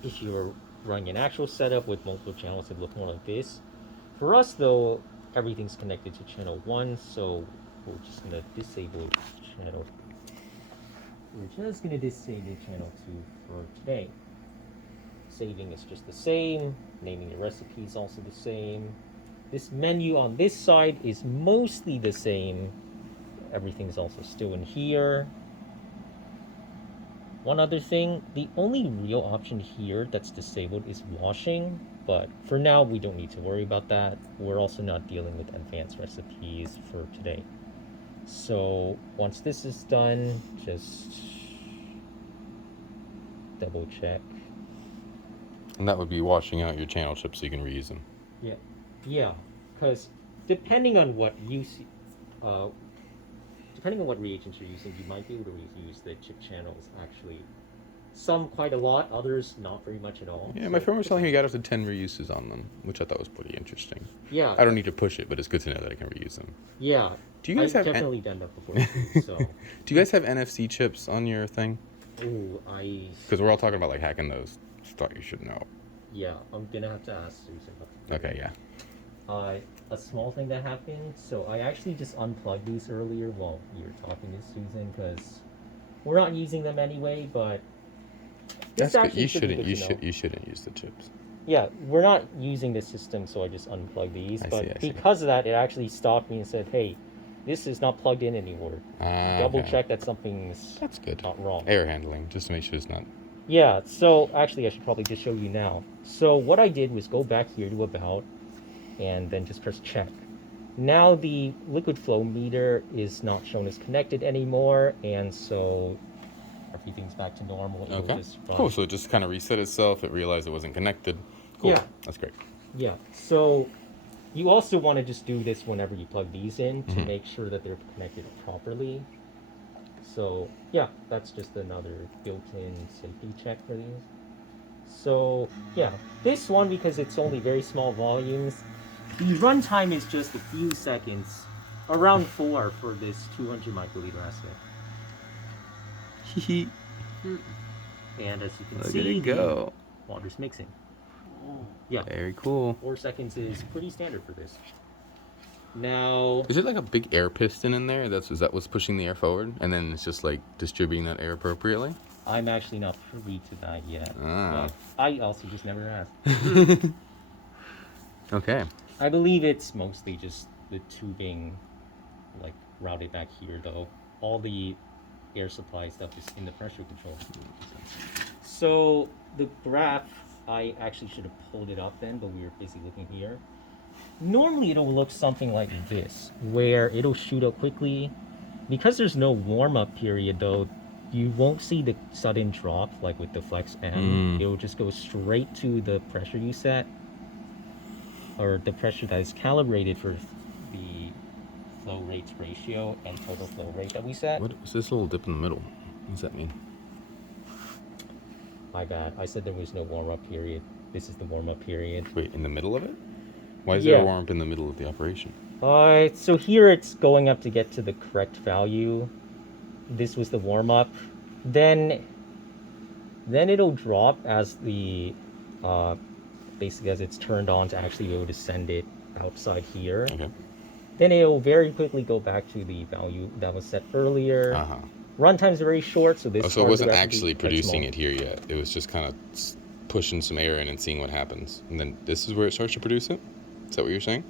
if you're running an actual setup with multiple channels, it look more like this. For us though, everything's connected to channel 1, so we're just gonna disable channel. We're just gonna disable channel 2 for today. Saving is just the same. Naming the recipe is also the same. This menu on this side is mostly the same. Everything's also still in here. One other thing, the only real option here that's disabled is washing, but for now we don't need to worry about that. We're also not dealing with advanced recipes for today. So once this is done, just double check. And that would be washing out your channel chips so you can reuse them. Yeah, because depending on what depending on what reagents you're using, you might be able to reuse the chip channels actually. Some quite a lot, others not very much at all. Yeah, So my friend was telling me he got up to 10 reuses on them, which I thought was pretty interesting. Yeah. I don't need to push it, but it's good to know that I can reuse them. Yeah. Do you guys I've have definitely done that before too, so. Do you guys have NFC chips on your thing? Ooh, Because we're all talking about like hacking those. Just thought you should know. yeah, I'm gonna have to ask Susan about that. Okay, yeah. A small thing that happened, so I actually just unplugged these earlier while you were talking to Susan, because we're not using them anyway, but this That's good. actually You should be shouldn't. good to know. You shouldn't use the chips. Yeah, we're not using the system, so I just unplugged these. I But see, I see. because of that, it actually stopped me and said, "Hey, this is not plugged in anymore. Double Okay. check that something's That's good. not wrong." Air handling, just to make sure it's not. Yeah, so actually I should probably just show you now. So what I did was go back here to about, and then just press check. Now the liquid flow meter is not shown as connected anymore, and so everything's back to normal. It'll Okay. just run. Cool. So it just kind of reset itself. It realized it wasn't connected. Cool. Yeah. That's great. Yeah, so you also want to just do this whenever you plug these in to Mhm. make sure that they're connected properly. So yeah, that's just another built-in safety check for these. So yeah, this one, because it's only very small volumes, the runtime is just a few seconds, around 4 for this 200 microliter assay. And as you can see, the water's mixing. Yeah, Very cool. 4 seconds is pretty standard for this. Now, Is it like a big air piston in there? Is that what's pushing the air forward? And then it's just like distributing that air appropriately? I'm actually not privy to that yet. Ah. But I also just never asked. Okay. I believe it's mostly just the tubing, like, routed back here, though. All the air supply stuff is in the pressure control. So, the graph, I actually should have pulled it up then, but we were busy looking here. Normally, it'll look something like this, where it'll shoot up quickly. Because there's no warm-up period, though, you won't see the sudden drop, like with the Flex M. It'll just go straight to the pressure you set, or the pressure that is calibrated for the flow rates ratio and total flow rate that we set. What is this little dip in the middle? What does that mean? My bad. I said there was no warm-up period. This is the warm-up period. Wait, in the middle of it? Why is there Yeah. a warm up in the middle of the operation? So here it's going up to get to the correct value. This was the warm-up. Then it'll drop as the basically as it's turned on to actually be able to send it outside here. Okay. then it will very quickly go back to the value that was set earlier. Uh-huh. Runtime's very short, so this. Oh, so it wasn't hardly actually replicate producing small. it here yet. It was just kind of pushing some air in and seeing what happens. And then this is where it starts to produce it? Is that what you're saying?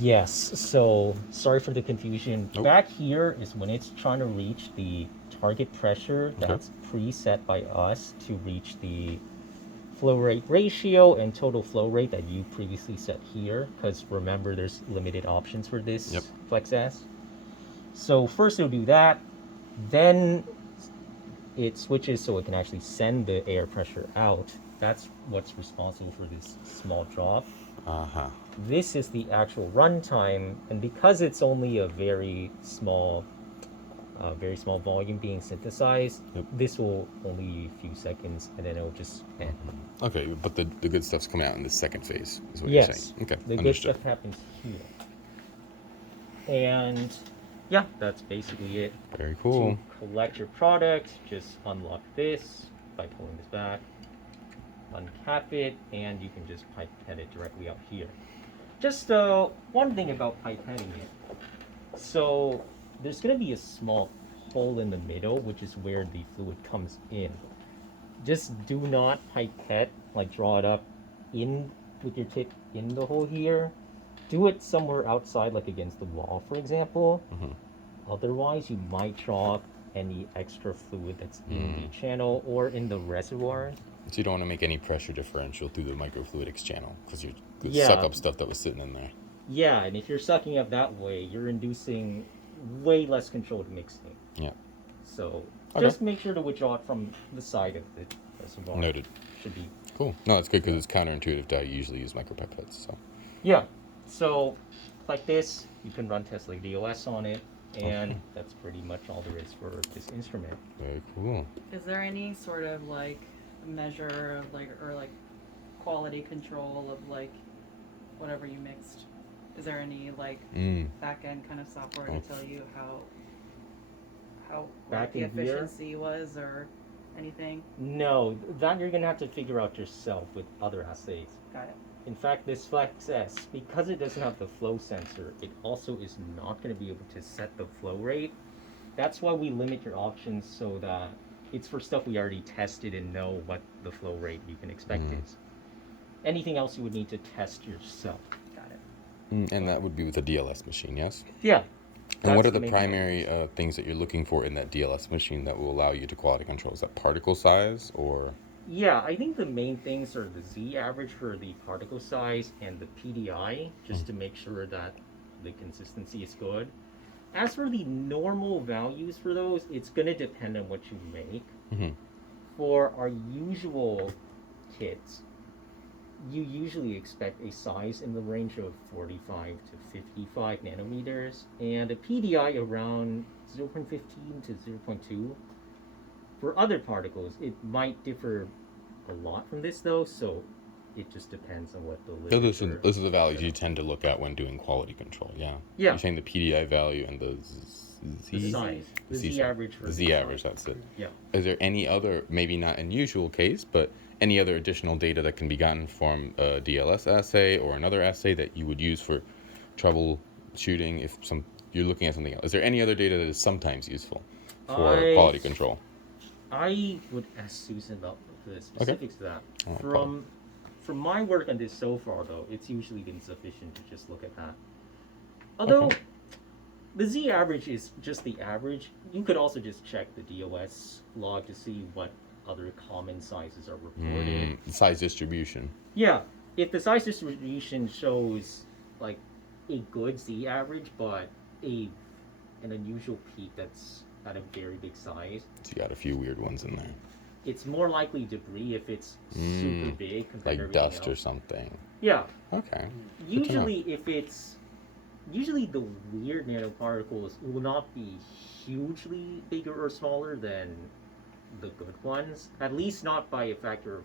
Yes, so sorry for the confusion. Nope. Back here is when it's trying to reach the target pressure that's preset by us to reach the flow rate ratio and total flow rate that you previously set here, because remember there's limited options for this FlexS. So first it'll do that, then it switches so it can actually send the air pressure out. That's what's responsible for this small drop. Uh-huh. This is the actual runtime, and because it's only a very small volume being synthesized, this will only be a few seconds, and then it'll just end. Okay, but the good stuff's coming out in the second phase, is what Yes, you're saying. Okay, the good understood. stuff happens here. And yeah, that's basically it. Very cool. To collect your product, just unlock this by pulling this back, uncap it, and you can just pipette it directly out here. Just one thing about pipetting it. So there's going to be a small hole in the middle, which is where the fluid comes in. Just do not pipette, like draw it up in with your tip in the hole here. Do it somewhere outside, like against the wall, for example. Otherwise, you might draw up any extra fluid that's in the channel or in the reservoir. So you don't want to make any pressure differential through the microfluidics channel because you could Yeah. suck up stuff that was sitting in there. Yeah, and if you're sucking up that way, you're inducing way less controlled mixing. Yeah. So Okay. just make sure to withdraw it from the side of the reservoir. Noted. Should be. Cool. No, that's good because it's counterintuitive to how you usually use micropipettes. So. Yeah. So like this, you can run tests like DOS on it, and that's pretty much all there is for this instrument. Very cool. Is there any sort of like measure of like or like quality control of like whatever you mixed? Is there any like back end kind of software to tell you how Back the in here? efficiency was or anything? No, that you're gonna have to figure out yourself with other assays. Got it. In fact, this FlexS, because it doesn't have the flow sensor, it also is not going to be able to set the flow rate. That's why we limit your options so that it's for stuff we already tested and know what the flow rate you can expect is. Anything else you would need to test yourself. Got it. And that would be with a DLS machine, yes? Yeah. And what that's are the main primary things that you're looking for in that DLS machine that will allow you to quality control? Is that particle size or? Yeah, I think the main things are the Z average for the particle size and the PDI, just to make sure that the consistency is good. As for the normal values for those, it's going to depend on what you make. For our usual kits, you usually expect a size in the range of 45 to 55 nanometers, and a PDI around 0.15 to 0.2. For other particles, it might differ a lot from this though, so it just depends on what the So literature. those are the values you tend to look at when doing quality control, yeah? Yeah. You're saying the PDI value and the The Z? size, the Z Z average for the Z average, that's it. Yeah. Is there any other, maybe not unusual case, but any other additional data that can be gotten from a DLS assay or another assay that you would use for troubleshooting if you're looking at something else? Is there any other data that is sometimes useful for quality control? I would ask Susan about the specifics of that. Oh, From my work on this so far, though, it's usually been sufficient to just look at that. Although the Z average is just the average, you could also just check the DOS log to see what other common sizes are reported. Size distribution. Yeah, if the size distribution shows like a good Z average, but an unusual peak that's at a very big size, So you got a few weird ones in there. it's more likely debris if it's super big compared to Like everything dust or else. something. Yeah, Okay. usually the weird nanoparticles will not be hugely bigger or smaller than the good ones. At least not by a factor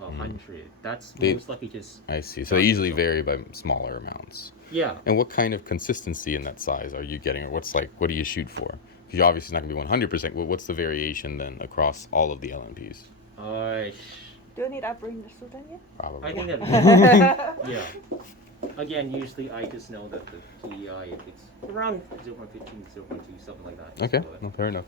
of 100. That's most likely just. I see. So they usually vary by smaller amounts. Yeah. And what kind of consistency in that size are you getting, or what do you shoot for? Because you're obviously not going to be 100%. Well, what's the variation then across all of the LNPs? Do you need I bring the student yet? Probably. I think that. Yeah. Again, usually I just know that the PEI, it's around 0.15, 0.2, something like that. Okay, So, no, fair enough.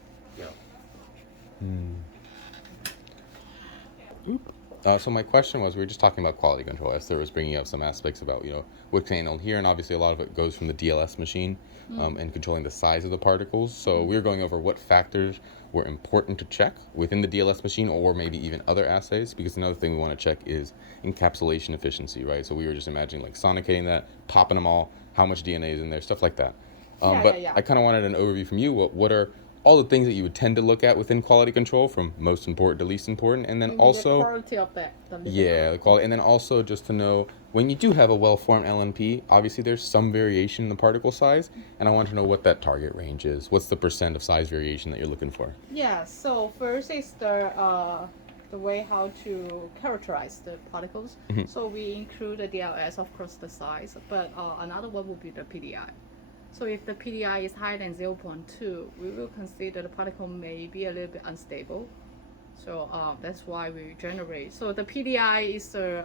yeah. So my question was, we were just talking about quality control. Esther was bringing up some aspects about, what's handled here, and obviously a lot of it goes from the DLS machine and controlling the size of the particles. So we were going over what factors were important to check within the DLS machine, or maybe even other assays, because another thing we want to check is encapsulation efficiency, right? So we were just imagining like sonicating that, popping them all, how much DNA is in there, stuff like that. But I kind of wanted an overview from you. What are all the things that you would tend to look at within quality control, from most important to least important, and then also the quality of the the quality, and then also just to know, when you do have a well-formed LNP, obviously there's some variation in the particle size, and I want to know what that target range is. What's the % of size variation that you're looking for? Yeah. So first is the way how to characterize the particles. So we include the DLS, of course, the size, but another one would be the PDI. So if the PDI is higher than 0.2, we will consider the particle may be a little bit unstable. So that's why we generate. So the PDI is the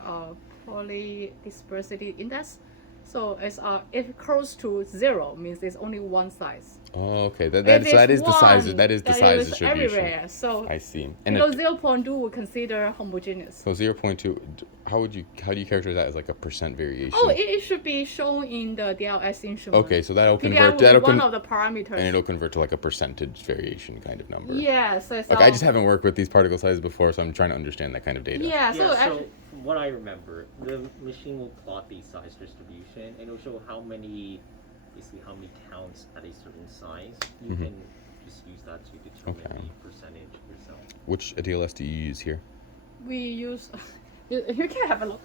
polydispersity index. So it's if close to 0 means there's only one size. Oh, okay. That is the size distribution. Everywhere. So I see. And below 0.2 we consider homogeneous. So 0.2. How do you characterize that as like a % variation? Oh, it should be shown in the DLS instrument. Okay, so that'll PDI convert. will be one of the parameters. And it'll convert to like a percentage variation kind of number. Yeah. So it's Okay, I just haven't worked with these particle sizes before, so I'm trying to understand that kind of data. Yeah. So actually, from what I remember, the machine will plot the size distribution, and it'll show how many counts at a certain size. You can just use that to determine the percentage yourself. Which DLS do you use here? we use. You can have a look.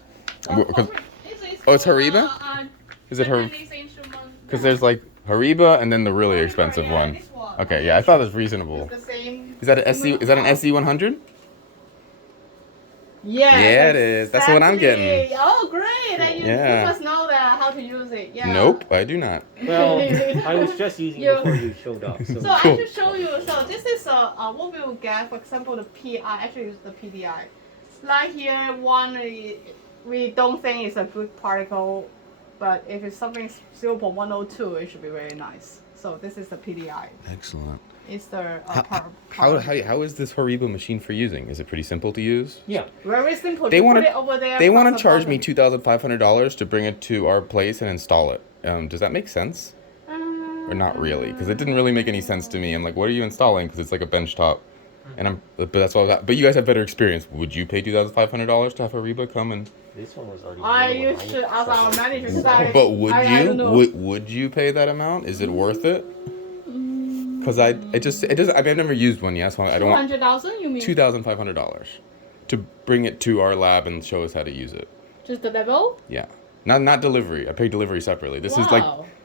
It's Hariba? Is it her? Because there's like Hariba and then the really expensive one. Okay, yeah, I thought it was reasonable. It's the same. Is that an SC? Is that an SC 100? Yeah. Yeah, it is. That's the one I'm getting. Oh, great! And you must know that how to use it. Yeah. Nope, I do not. Well, I was just using it before you showed up. So, I should show you. So this is what we will get. For example, the PI. Actually, it's the PDI. Like here, one we don't think it's a good particle, but if it's something 0.102, it should be very nice. So this is the PDI. Excellent. It's the How is this Hariba machine for using? Is it pretty simple to use? yeah. very simple. They You want put it over there. They press want the to charge me button. $2,500 to bring it to our place and install it. Does that make sense? Or not really? Because it didn't really make any sense to me. I'm like, what are you installing? Because it's like a bench top. And but that's all. But you guys have better experience. Would you pay $2,500 to have Hariba come and? This one was already. You should ask our manager. But would I you? don't know. Would you pay that amount? Is it worth it? Because it doesn't. I mean, I've never used one yet, so I don't want $200,000. You mean $2,500 to bring it to our lab and show us how to use it. just the level? Yeah, not delivery. I pay delivery separately. This is like,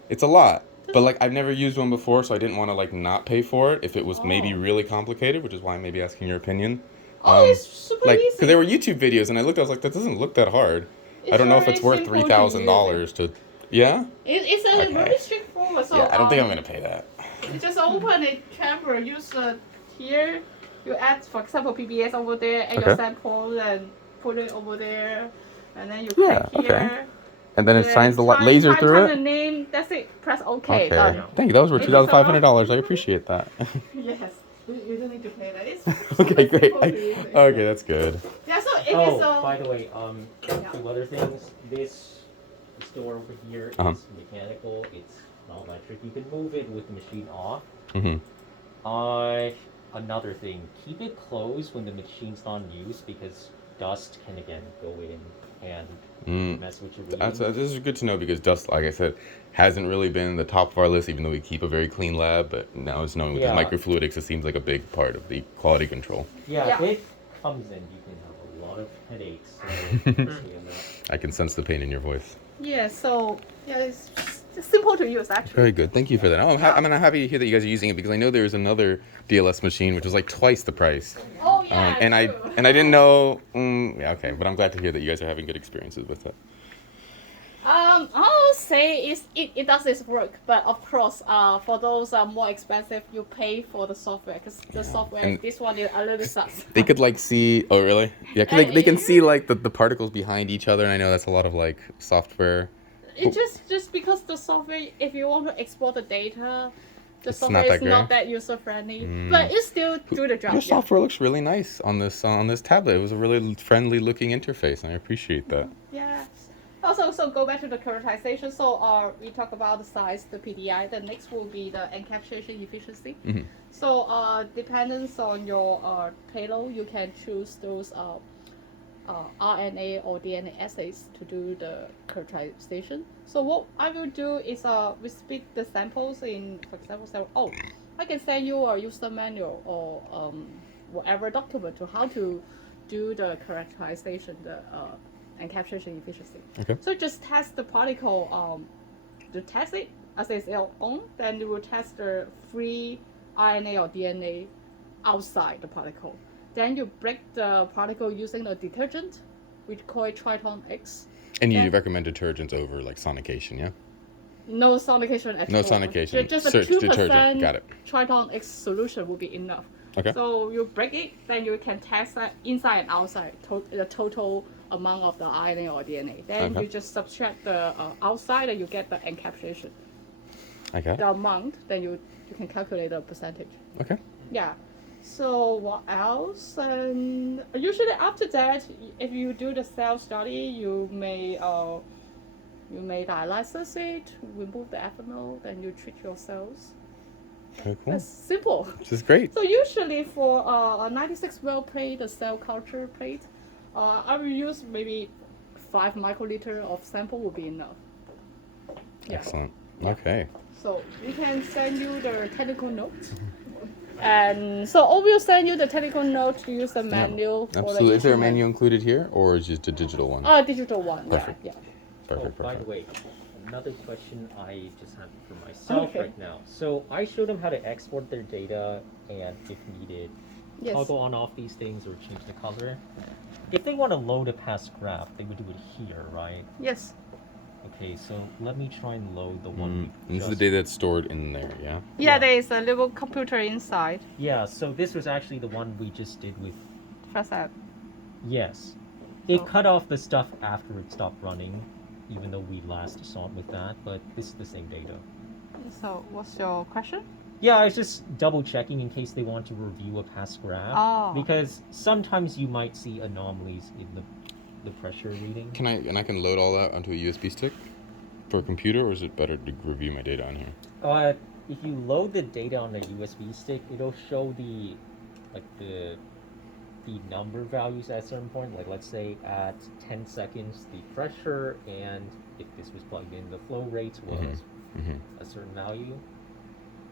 it's a lot. But like, I've never used one before, so I didn't want to like not pay for it if it was maybe really complicated, which is why I'm maybe asking your opinion. It's super easy. Because there were YouTube videos, and I looked. I was like, that doesn't look that hard. I don't know if it's worth $3,000 to. Yeah. It's very straightforward. So Yeah, I don't think I'm gonna pay that. You just open a chamber. Use here. You add, for example, PBS over there, and your sample, and put it over there, and then you click here. And then it shines the laser through the it. name. That's it. Press OK. Done. Thank you. That was worth $2,500. I appreciate that. Yes. You don't need to pay that. It's Okay, great. simple to use it. Okay, that's good. Yeah. So it is. By the way, two other things. This door over here is mechanical. It's not electric. You can move it with the machine off. Another thing, keep it closed when the machine's not in use, because dust can again go in and mess with your reading. This is good to know, because dust, like I said, hasn't really been the top of our list, even though we keep a very clean lab. But now it's known with the microfluidics, it seems like a big part of the quality control. Yeah, if it comes in, you can have a lot of headaches. So understand that. I can sense the pain in your voice. Yeah. So it's simple to use actually. Very good. Thank you for that. I'm happy to hear that you guys are using it, because I know there's another DLS machine which is like twice the price. Oh yeah. And I didn't know. Yeah, okay, but I'm glad to hear that you guys are having good experiences with it. I'll say it does its work, but of course, for those more expensive, you pay for the software, because the software, And this one is a little bit sus. They could like see. Oh really? Yeah, 'cause they can see like the particles behind each other, and I know that's a lot of like software. It just because the software, if you want to export the data, the It's software not is that not great? that user friendly, but it still do the job. Your yeah. software looks really nice on this tablet. It was a really friendly looking interface, and I appreciate that. Yeah. Also, so go back to the characterization. So we talk about the size, the PDI. The next will be the encapsulation efficiency. Mhm. So dependence on your payload, you can choose those RNA or DNA assays to do the characterization. So what I will do is we split the samples in, for example, I can send you a user manual or whatever document to how to do the characterization, the encapsulation efficiency. Okay. So just test the particle, to test it as its own, then you will test the free RNA or DNA outside the particle. Then you break the particle using a detergent, which call it Triton X. And you Yeah. recommend detergents over like sonication, yeah? No sonication at No all. sonication. Just a Search 2% detergent. Got it. Triton X solution will be enough. Okay. So you break it, then you can test that inside and outside, the total amount of the RNA or DNA. Then Okay. you just subtract the outside and you get the encapsulation. I got it. The amount, then you can calculate the percentage. Okay. Yeah. So what else? And usually after that, if you do the cell study, you may dialysis it, remove the ethanol, then you treat your cells. Very cool. That's simple. This is great. So usually for a 96 well plate, the cell culture plate, I will use maybe 5 microliter of sample will be enough. Yeah. Excellent. Okay. So we can send you the technical notes. And so I will send you the technical note to use the manual. For Absolutely. the Is there a instrument. manual included here, or is just a digital one? Digital one. Perfect. Yeah. Perfect. By the Perfect. way, another question I just had for myself Okay. right now. So I showed them how to export their data, and if needed, Yes. toggle on off these things or change the color. If they want to load a past graph, they would do it here, right? Yes. Okay, so let me try and load the one. we This is the just- data that's stored in there, yeah? Yeah, there is a little computer inside. Yeah, so this was actually the one we just did with. First app. Yes. It Oh. cut off the stuff after it stopped running, even though we last saw it with that, but this is the same data. So what's your question? Yeah, I was just double checking in case they want to review a past graph. Oh. Because sometimes you might see anomalies in the pressure reading. I can load all that onto a USB stick for a computer, or is it better to review my data on here? If you load the data on a USB stick, it'll show the number values at a certain point. Like let's say at 10 seconds the pressure, and if this was plugged in, the flow rate was Mm-hmm. a certain value.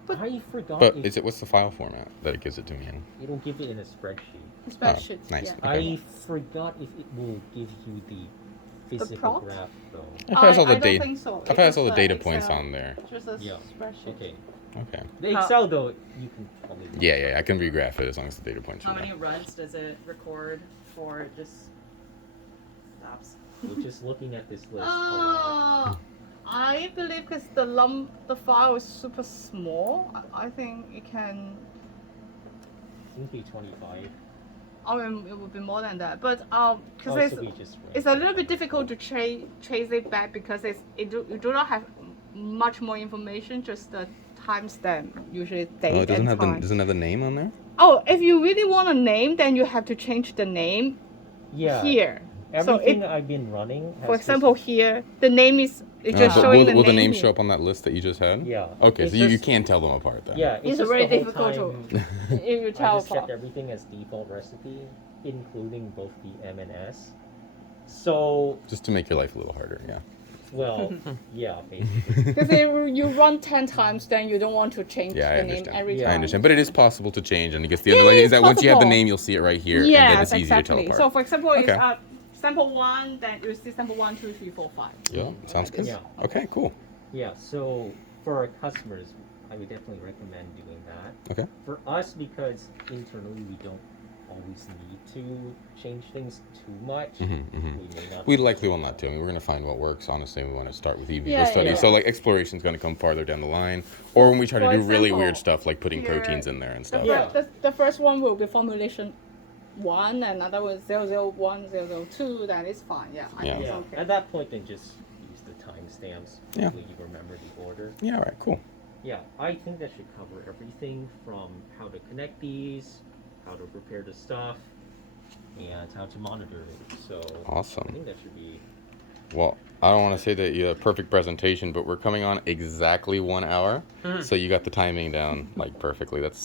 But- I forgot. But if what's the file format that it gives it to me in? it'll give it in a spreadsheet. Spreadsheet. nice. Yeah. Okay. I forgot if it will give you the physical plot? graph though. It has all the I don't data. think so. It has all the It's data Excel. points on there. Just a Yeah. spreadsheet. Okay. Okay. The How- Excel though, you can probably. Yeah, I can regraph it as long as the data points How are many there. runs does it record before it just stops? We're just looking at this list. Hold on. I believe because the file is super small, I think it can. Seems to be 25. I mean, it would be more than that, but Oh, because so we just it's a little bit difficult to trace it back because you do not have much more information, just the timestamp, usually date Oh, it doesn't and have time. doesn't have the name on there. Oh, if you really want a name, then you have to change the name Yeah. here. So Everything it, I've been running. for has example, here the name is it's just But showing will the name name here. show up on that list that you just had? Yeah. Okay, It's so you just- can tell them apart then. Yeah, It's just very the whole difficult to- time, If you I tell just checked apart. everything as default recipe, including both the M and S. So, Just to make your life a little harder. Yeah. well, yeah, basically. Because if you run 10 times, then you don't want to change Yeah, I the name understand. every Yeah. time. I understand, but it is possible to change, and I guess the Yeah, other thing it's is that once you have the possible. name, you'll see it right here, and then Yes, it's easy to tell exactly. apart. So for example, it's Okay. sample 1, then you see sample 1, 2, 3, 4, 5. Yeah, sounds good. Yeah. Okay, cool. Yeah, so for our customers, I would definitely recommend doing that. Okay. For us, because internally we don't always need to change things too much, we may not. We likely will not do. I mean, we're going to find what works. Honestly, we want to start with EV Yeah, study. yeah. So, like, exploration is going to come farther down the line, or when we try to For do really example, weird stuff like putting here- proteins in there and The, stuff. Yeah. the first one will be formulation 1, another was 001, 002, then it's fine. Yeah, I Yeah. think Yeah, it's okay. at that point, then just use the timestamps. Yeah. Hopefully you remember the order. Yeah, all right, cool. Yeah, I think that should cover everything from how to connect these, how to prepare the stuff, and how to monitor it. So Awesome. I think that should be. Well, I don't want to say that you have a perfect presentation, but we're coming on exactly 1 hour. So you got the timing down like perfectly. That's